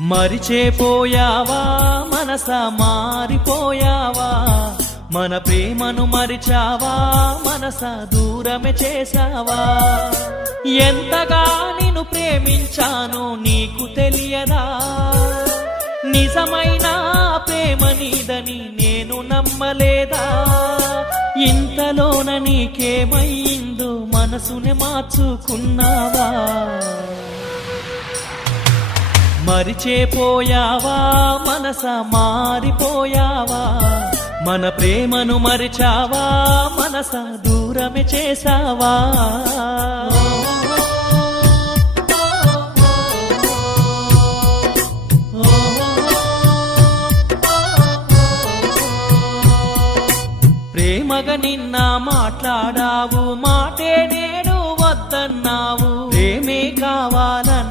మరిచేపోయావా మనసా మారిపోయావా మన ప్రేమను మరిచావా మనసా దూరమే చేసావా ఎంతగా నిన్ను ప్రేమించానో నీకు తెలియదా నిజమైన ప్రేమ నీదని నేను నమ్మలేదా ఇంతలోన నీకేమయ్యిందో మనసునే మార్చుకున్నావా మరిచేపోయావా మనసా మారిపోయావా మన ప్రేమను మరిచావా మనసా దూరమే చేసావా ప్రేమగా నిన్న మాట్లాడావు మాటే నేను వద్దన్నావు ప్రేమే కావాలన్నా